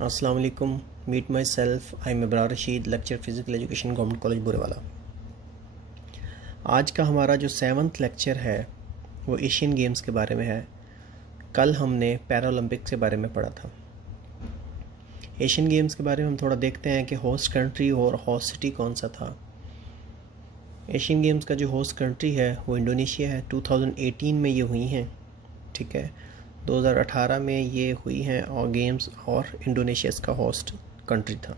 अस्सलाम वालेकुम। Meet myself, I am Ibrar Rashid, lecture physical education, government college Burewala. आज का हमारा जो 7th लेक्चर है वो एशियन गेम्स के बारे में है। कल हमने पैरालंपिक्स के बारे में पढ़ा था। एशियन गेम्स के बारे में हम थोड़ा देखते हैं कि होस्ट कंट्री और होस्ट सिटी कौन सा था। एशियन गेम्स का जो होस्ट कंट्री है वो इंडोनेशिया है। 2018 में ये हुई हैं, ठीक है। 2018 में ये हुई हैं और गेम्स, और इंडोनेशिया इसका होस्ट कंट्री था।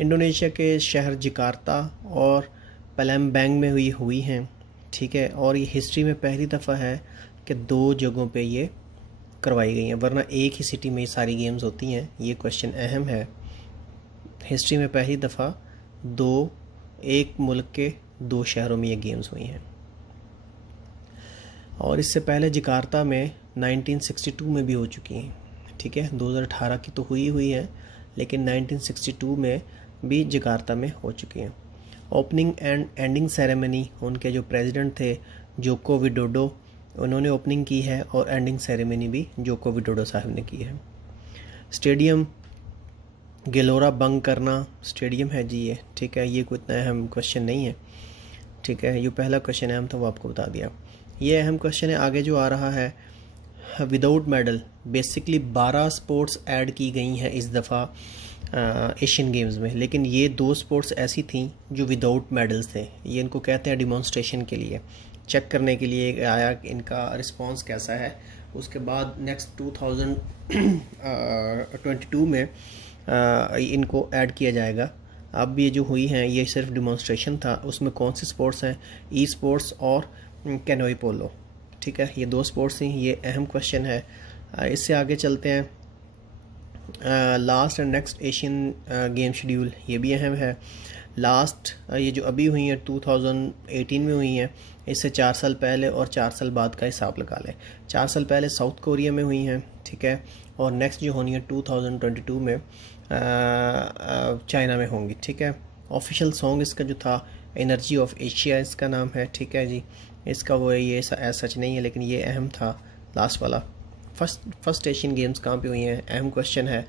इंडोनेशिया के शहर जकार्ता और पैलेम्बैंग में हुई हैं, ठीक है। और ये हिस्ट्री में पहली दफ़ा है कि 2 जगहों पे ये करवाई गई हैं, वरना एक ही सिटी में ये सारी गेम्स होती हैं। ये क्वेश्चन अहम है। हिस्ट्री में पहली दफ़ा एक मुल्क के 2 शहरों में ये गेम्स हुई हैं। और इससे पहले जकार्ता में 1962 में भी हो चुकी हैं, ठीक है। 2018 की तो हुई है, लेकिन 1962 में भी जकार्ता में हो चुकी हैं। ओपनिंग एंड एंडिंग सेरेमनी उनके जो प्रेसिडेंट थे जोको विडोडो, उन्होंने ओपनिंग की है, और एंडिंग सेरेमनी भी जोको विडोडो साहब ने की है। स्टेडियम गेलोरा बंग करना स्टेडियम है जी ये, ठीक है। ये कोई इतना अहम क्वेश्चन नहीं है, ठीक है। ये पहला क्वेश्चन अहम था, वो आपको बता दिया। ये अहम क्वेश्चन है। आगे जो आ रहा है without medal, basically 12 sports add की गई हैं इस दफ़ा एशियन गेम्स में, लेकिन ये 2 स्पोर्ट्स ऐसी थी जो विदाउट मेडल्स थे। ये इनको कहते हैं डिमॉन्स्ट्रेशन के लिए, चेक करने के लिए आया कि इनका रिस्पांस कैसा है। उसके बाद नेक्स्ट 2022 में इनको ऐड किया जाएगा। अब ये जो हुई हैं ये सिर्फ डिमॉन्स्ट्रेशन था। उसमें कौन सी स्पोर्ट्स हैं? ई स्पोर्ट्स और कैनोई पोलो, ठीक है। ये 2 स्पोर्ट्स थी। ये अहम क्वेश्चन है। इससे आगे चलते हैं। Last and next Asian game schedule, ये भी अहम है। लास्ट ये जो अभी हुई हैं 2018 में हुई हैं, इससे 4 साल पहले और 4 साल बाद का हिसाब लगा लें। 4 साल पहले साउथ कोरिया में हुई हैं, ठीक है। और नेक्स्ट जो होनी है 2022 में चाइना में होंगी, ठीक है। ऑफिशियल सॉन्ग इसका जो था एनर्जी ऑफ एशिया इसका नाम है, ठीक है जी। इसका वो ये सच नहीं है, लेकिन ये अहम था लास्ट वाला। फर्स्ट एशियन गेम्स कहाँ पे हुई हैं? अहम क्वेश्चन है।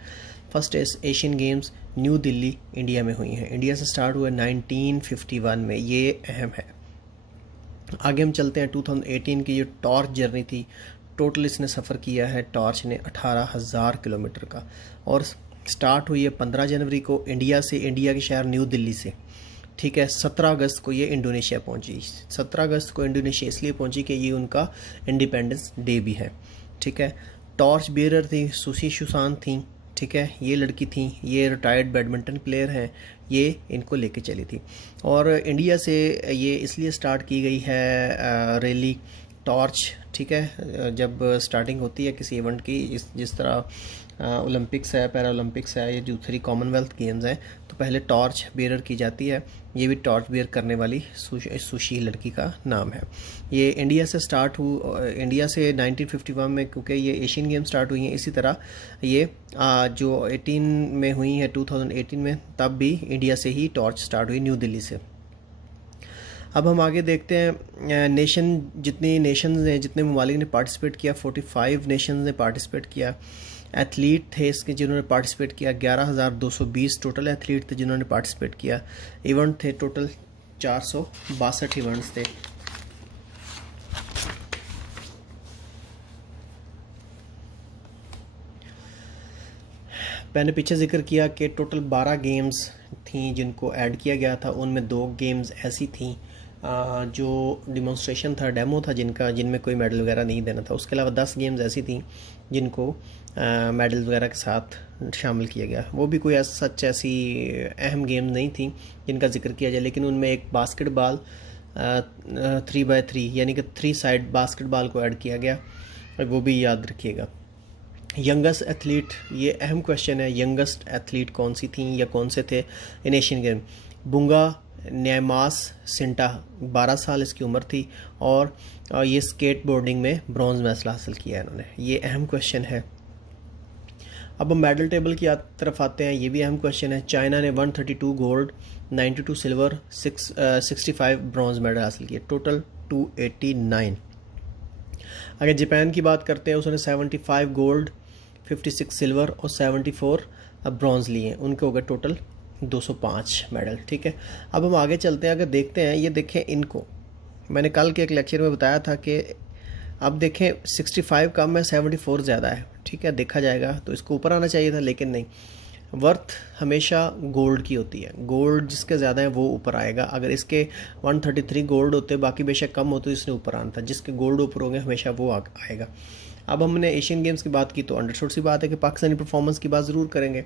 First Asian games new Delhi India में हुई हैं। इंडिया से स्टार्ट हुए 1951 में, ये अहम है। आगे हम चलते हैं। 2018 की जो टॉर्च जर्नी थी, टोटल इसने सफ़र किया है टॉर्च ने 18,000 किलोमीटर का, और स्टार्ट हुई है 15 जनवरी को इंडिया से, इंडिया के शहर न्यू दिल्ली से, ठीक है। 17 अगस्त को ये इंडोनेशिया पहुंची। 17 अगस्त को इंडोनेशिया इसलिए पहुंची कि ये उनका इंडिपेंडेंस डे भी है, ठीक है। टॉर्च बेरर थी सुशी सुशांत थी, ठीक है। ये लड़की थी, ये रिटायर्ड बैडमिंटन प्लेयर हैं, ये इनको लेके चली थी। और इंडिया से ये इसलिए स्टार्ट की गई है रैली टॉर्च, ठीक है। जब स्टार्टिंग होती है किसी इवेंट की, जिस तरह ओलंपिक्स है, पैरा ओलंपिक्स है, ये दूसरी कॉमनवेल्थ गेम्स हैं, तो पहले टॉर्च बेरर की जाती है। ये भी टॉर्च बेयर करने वाली सुशी लड़की का नाम है। ये इंडिया से इंडिया से 1951 में, क्योंकि ये एशियन गेम स्टार्ट हुई हैं, इसी तरह ये जो 18 में हुई है 2018 में, तब भी इंडिया से ही टॉर्च स्टार्ट हुई न्यू दिल्ली से। अब हम आगे देखते हैं जितनी नेशंस हैं, जितने ममालिक ने पार्टिसिपेट किया, 45 नेशंस ने पार्टिसिपेट किया। एथलीट थे इसके जिन्होंने पार्टिसिपेट किया, 11,220 टोटल एथलीट थे जिन्होंने पार्टिसिपेट किया। इवेंट थे टोटल 462 इवेंट्स थे। मैंने पीछे जिक्र किया कि टोटल 12 गेम्स थी जिनको ऐड किया गया था। उनमें 2 गेम्स ऐसी थी जो डिमॉन्स्ट्रेशन था, डेमो था, जिनमें कोई मेडल वगैरह नहीं देना था। उसके अलावा 10 गेम्स ऐसी थी जिनको मेडल वगैरह के साथ शामिल किया गया। वो भी कोई ऐसी अहम गेम नहीं थी जिनका जिक्र किया जाए, लेकिन उनमें एक बास्केटबॉल 3x3 यानी कि 3 साइड बास्केटबॉल को ऐड किया गया, वो भी याद रखिएगा। यंगेस्ट एथलीट, ये अहम क्वेश्चन है। यंगेस्ट एथलीट कौन सी थी या कौन से थे इन Asian game? Bunga Nyimas Cinta, 12 साल इसकी उम्र थी, और ये स्केट बोर्डिंग में ब्रॉन्ज मेडल हासिल किया है इन्होंने। ये अहम क्वेश्चन है। अब हम मेडल टेबल की तरफ आते हैं। ये भी अहम क्वेश्चन है। चाइना ने 132 गोल्ड, 92 सिल्वर, 65 ब्रॉन्ज मेडल हासिल किए, टोटल 289। अगर जापान की बात करते हैं, उसने 75 गोल्ड, 56 सिल्वर और 74 ब्रॉन्ज लिए, उनके हो गए टोटल 205 मेडल। ठीक है, अब हम आगे चलते हैं। अगर देखते हैं, ये देखें इनको, मैंने कल के एक लेक्चर में बताया था कि अब देखें 65 कम है, 74 ज़्यादा है। ठीक है, देखा जाएगा तो इसको ऊपर आना चाहिए था, लेकिन नहीं। वर्थ हमेशा गोल्ड की होती है, गोल्ड जिसके ज़्यादा है वो ऊपर आएगा। अगर इसके 133 गोल्ड होते, बाकी बेशक कम होते, इसने ऊपर आना था। जिसके गोल्ड ऊपर होंगे हमेशा वो आएगा। अब हमने एशियन गेम्स की बात की तो अंडरस्टूड सी बात है कि पाकिस्तानी परफॉर्मेंस की बात ज़रूर करेंगे।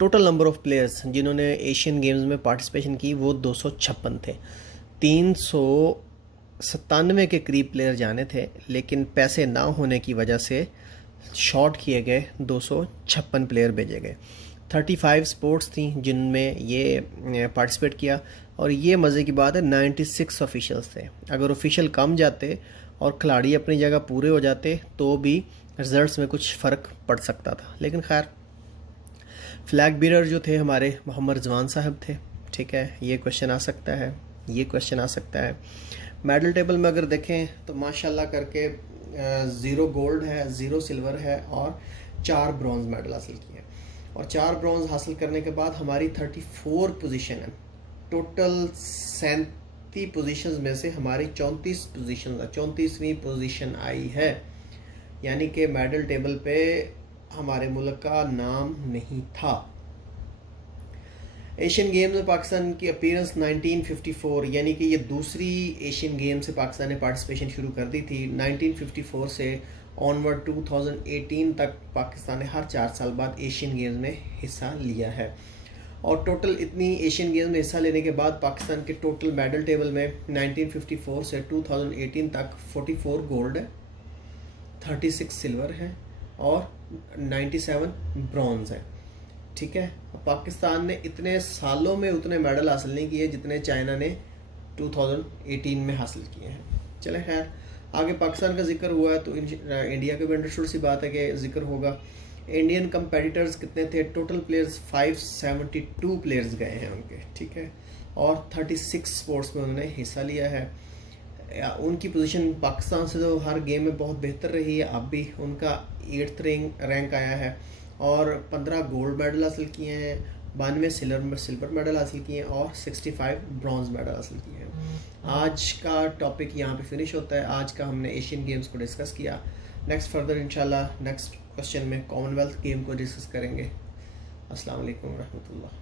टोटल नंबर ऑफ़ प्लेयर्स जिन्होंने एशियन गेम्स में पार्टिसिपेशन की वो 256 थे। 397 के करीब प्लेयर जाने थे, लेकिन पैसे ना होने की वजह से शॉर्ट किए गए, 256 प्लेयर भेजे गए। 35 स्पोर्ट्स थी जिनमें ये पार्टिसिपेट किया। और ये मज़े की बात है, 96 ऑफिशियल्स थे। अगर ऑफिशियल कम जाते और खिलाड़ी अपनी जगह पूरे हो जाते तो भी रिजल्ट्स में कुछ फ़र्क पड़ सकता था, लेकिन खैर। फ्लैग बीरर जो थे हमारे मोहम्मद रिजवान साहब थे। ठीक है, ये क्वेश्चन आ सकता है, ये क्वेश्चन आ सकता है। मेडल टेबल में अगर देखें तो माशाल्लाह करके 0 गोल्ड है, 0 सिल्वर है और 4 ब्रॉन्ज मेडल हासिल किए। और 4 ब्रॉन्ज हासिल करने के बाद हमारी 34 पोजीशन है। टोटल 37 पोजीशंस में से हमारी 34 पोजीशन, 34वीं पोजीशन आई है। यानी कि मेडल टेबल पे हमारे मुल्क का नाम नहीं था। एशियन गेम्स में पाकिस्तान की अपीयरेंस 1954, यानी कि ये दूसरी एशियन गेम से पाकिस्तान ने पार्टिसिपेशन शुरू कर दी थी। 1954 से ऑनवर्ड 2018 तक पाकिस्तान ने हर 4 साल बाद एशियन गेम्स में हिस्सा लिया है। और टोटल इतनी एशियन गेम्स में हिस्सा लेने के बाद पाकिस्तान के टोटल मेडल टेबल में 1954 से 2018 तक 44 गोल्ड है, 36 सिल्वर है और 97 ब्रॉन्ज है। ठीक है, पाकिस्तान ने इतने सालों में उतने मेडल हासिल नहीं किए जितने चाइना ने 2018 में हासिल किए हैं। चले खैर, आगे पाकिस्तान का जिक्र हुआ है तो इंडिया के भी अंडरस्टूड सी बात है कि जिक्र होगा। इंडियन कंपेटिटर्स कितने थे? टोटल प्लेयर्स 572 प्लेयर्स गए हैं उनके। ठीक है, और 36 स्पोर्ट्स में उन्होंने हिस्सा लिया है। उनकी पोजीशन पाकिस्तान से तो हर गेम में बहुत बेहतर रही है। अब भी उनका 8th रैंक आया है और 15 गोल्ड मेडल हासिल किए हैं, 92 सिल्वर मेडल हासिल किए हैं और 65 ब्रॉन्ज मेडल हासिल किए हैं। आज का टॉपिक यहाँ पे फिनिश होता है। आज का हमने एशियन गेम्स को डिस्कस किया। नेक्स्ट फर्दर इंशाल्लाह नेक्स्ट क्वेश्चन में कॉमनवेल्थ गेम को डिस्कस करेंगे। अस्सलाम वालेकुम रहमतुल्लाह।